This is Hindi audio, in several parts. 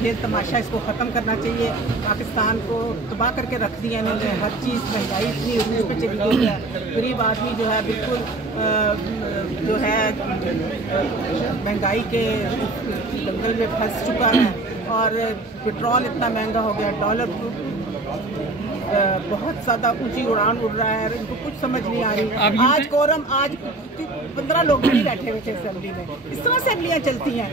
खेल तमाशा, इसको ख़त्म करना चाहिए। पाकिस्तान को तबाह करके रख दिया इन्होंने, हर चीज़ महंगाई इतनी उस पर चली गई है, गरीब आदमी जो है बिल्कुल जो है महंगाई के दंगल में फंस चुका है। और पेट्रोल इतना महंगा हो गया, डॉलर बहुत ज़्यादा ऊंची उड़ान उड़ रहा है, इनको कुछ समझ नहीं आ रही। आज कोरम, आज 15 लोग नहीं बैठे हुए थे असेंबली में। इस तरह असेंबलियाँ चलती हैं,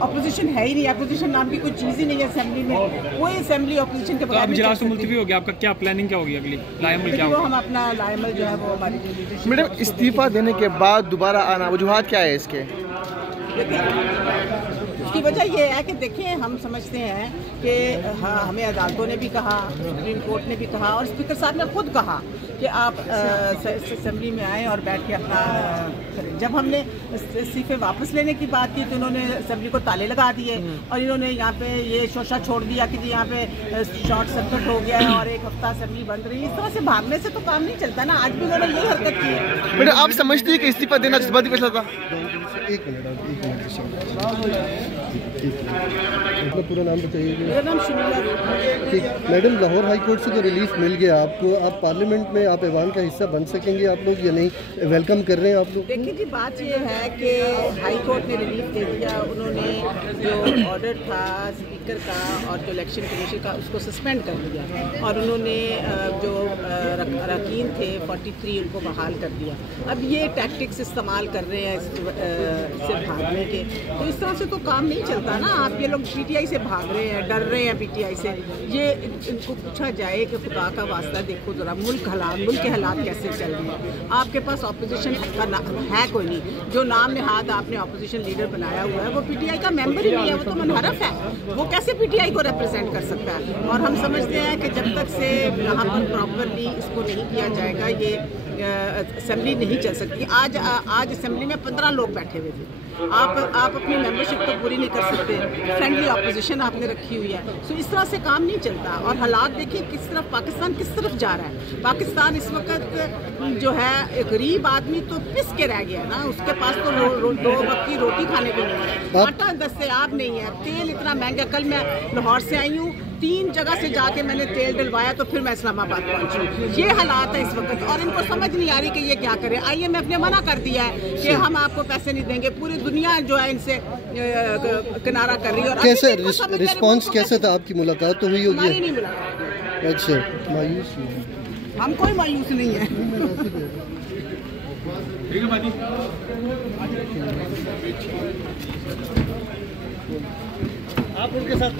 अपोजिशन है ही नहीं, अपोजिशन नाम की कोई चीज़ ही नहीं है असेंबली में, कोई असेंबली अपोजिशन के बगैर नहीं चल सकती। मुल्तवी हो गया, आपका क्या प्लानिंग क्या होगी अगली? लाएमल क्या होगा? हम अपना लाएमल जो है वो हमारी लीडरशिप। मैडम, इस्तीफा देने के बाद दोबारा आना, वजूहात क्या है इसके? उसकी वजह ये है कि देखिए, हम समझते हैं कि हाँ, हमें अदालतों ने भी कहा, सुप्रीम कोर्ट ने भी कहा और स्पीकर साहब ने खुद कहा कि आप असेंबली में आएँ और बैठ के अपना करें। जब हमने इस्तीफे वापस लेने की बात की तो इन्होंने असेंबली को ताले लगा दिए और इन्होंने यहाँ पे ये शोशा छोड़ दिया कि जी यहाँ पे शॉर्ट सर्किट हो गया है और एक हफ्ता असेंबली बंद रही। इस तरह से भागने से तो काम नहीं चलता ना। आज भी उन्होंने यही हरकत की है। मैडम, आप समझती है कि इस्तीफा देना जज्बाती फैसला था? एक मिनट अपना पूरा नाम बताइए। मेरा नाम शुनिया। ठीक मैडम, लाहौर हाई कोर्ट से तो रिलीफ मिल गया आपको, आप पार्लियामेंट में आप ऐवान का हिस्सा बन सकेंगे आप लोग या नहीं? वेलकम कर रहे हैं आप लोग? देखिए जी, बात ये है कि हाई कोर्ट ने रिलीफ दे दिया। उन्होंने जो ऑर्डर था स्पीकर का और जो इलेक्शन कमीशन का उसको सस्पेंड कर दिया और उन्होंने जो अरकान थे 43 उनको बहाल कर दिया। अब ये टैक्टिक्स इस्तेमाल कर रहे हैं इससे भागने के, तो इस तरह से तो काम नहीं चलता ना। आप ये लोग पीटीआई से भाग रहे हैं, डर रहे हैं पीटीआई से। ये इनको पूछा जाए कि खुदा का वास्ता देखो ज़रा मुल्क के हालात कैसे चल रहे हैं। आपके पास ऑपोजिशन है कोई नहीं। जो नाम नहाद आपने ऑपोजिशन लीडर बनाया हुआ है वो पीटीआई का मेंबर ही नहीं है, वो तो मुनहरफ है। वो कैसे पीटीआई को रिप्रेजेंट कर सकता है? और हम समझते हैं कि जब तक से यहाँ पर प्रॉपरली इसको नहीं किया जाएगा ये असेंबली नहीं चल सकती। आज असेंबली में 15 लोग बैठे हुए थे। आप अपनी मेंबरशिप तो पूरी नहीं कर सकते, फ्रेंडली ऑपोजिशन आपने रखी हुई है। सो इस तरह से काम नहीं चलता। और हालात देखिए किस तरफ पाकिस्तान किस तरफ जा रहा है। पाकिस्तान इस वक्त जो है एक गरीब आदमी तो पिस के रह गया ना, उसके पास तो 2 वक्त की रोटी खाने को नहीं है, आटा दस्तयाब नहीं है, तेल इतना महंगा। कल मैं लाहौर से आई हूँ, 3 जगह से जाके मैंने तेल डलवाया तो फिर मैं इस्लामाबाद पहुंची। ये हालात है इस वक्त और इनको समझ नहीं आ रही कि ये क्या करें। IMF ने मना कर दिया है कि हम आपको पैसे नहीं देंगे। पूरी दुनिया जो है इनसे किनारा कर रही है। और कैसे रिस्पॉन्स कैसे था? आपकी मुलाकात तो हुई होगी? नहीं मुलाकात। अच्छा, मायूस? हम कोई मायूस नहीं है। ठीक है बाजी। आप उनके साथ